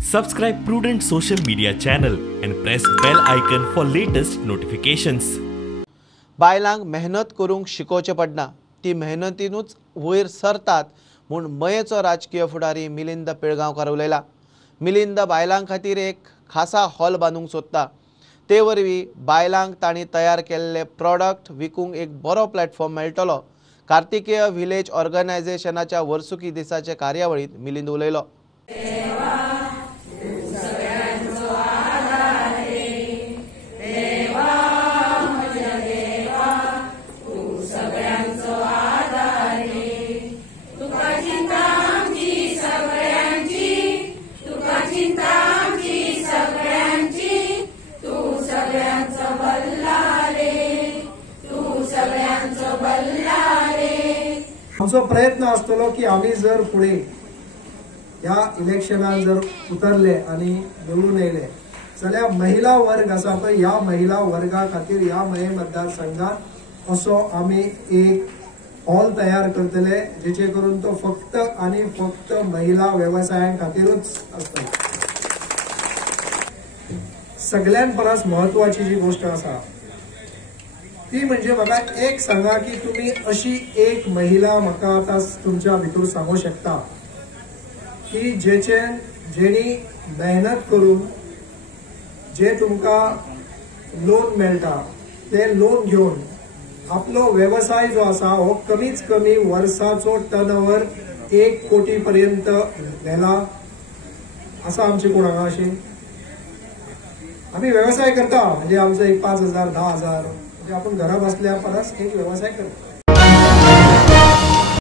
Subscribe Prudent social media channel and press bell icon for latest notifications. बायलांक मेहनत करूंक शिकोवचें पडना, ती मेहनतीनूच वयर सरतात म्हूण मयेचो राजकीय फुडारी मिलिंद पिळगांवकार उलयला। मिलिंद बायलांक खातीर एक खासा हॉल बांदूंक सोदता। ते वरवीं बायलांक तांणी तयार केल्ले प्रॉडक्ट विकूंक एक बरो प्लॅटफॉर्म मेळटलो। कार्तिकेय विलेज ऑर्गनायझेशनाच्या वर्सुकी दिसाचे कार्यावळींत मिलिंद उलयलो। आमचो प्रयत्न आसतलो की आम्ही जर पुढे या इलेक्शनात जर उतरले आणि निवडून येले जाल्यार महिला वर्ग आसा पळय ह्या महिला वर्गा खातीर ह्या मये मतदारसंघात असो आम्ही एक हॉल तयार करतले जेचे करून तो फक्त आणि फक्त महिला व्यवसायां खातीरच आसतलो। सगळ्यान परस महत्वाची जी गोष्ट आसा ती म्हणजे म्हाका एक सांगा की तुम्ही अशी एक महिला म्हाका आता तुमच्या भितर सांगू शकता की जेणी मेहनत करून जे तुमकां लोन मेळटा ते लोन घेवन आपलो व्यवसाय जो आसा हो कमीच कमी वर्साचो टर्नओवर 1 कोटी पर्यंत नेला आसा आमचे कोण हांगा अशें आम्ही व्यवसाय करता म्हणजे आमचं एक 5,000 10,000 आपण घरा बसल्या परस एक व्यवसाय करतो।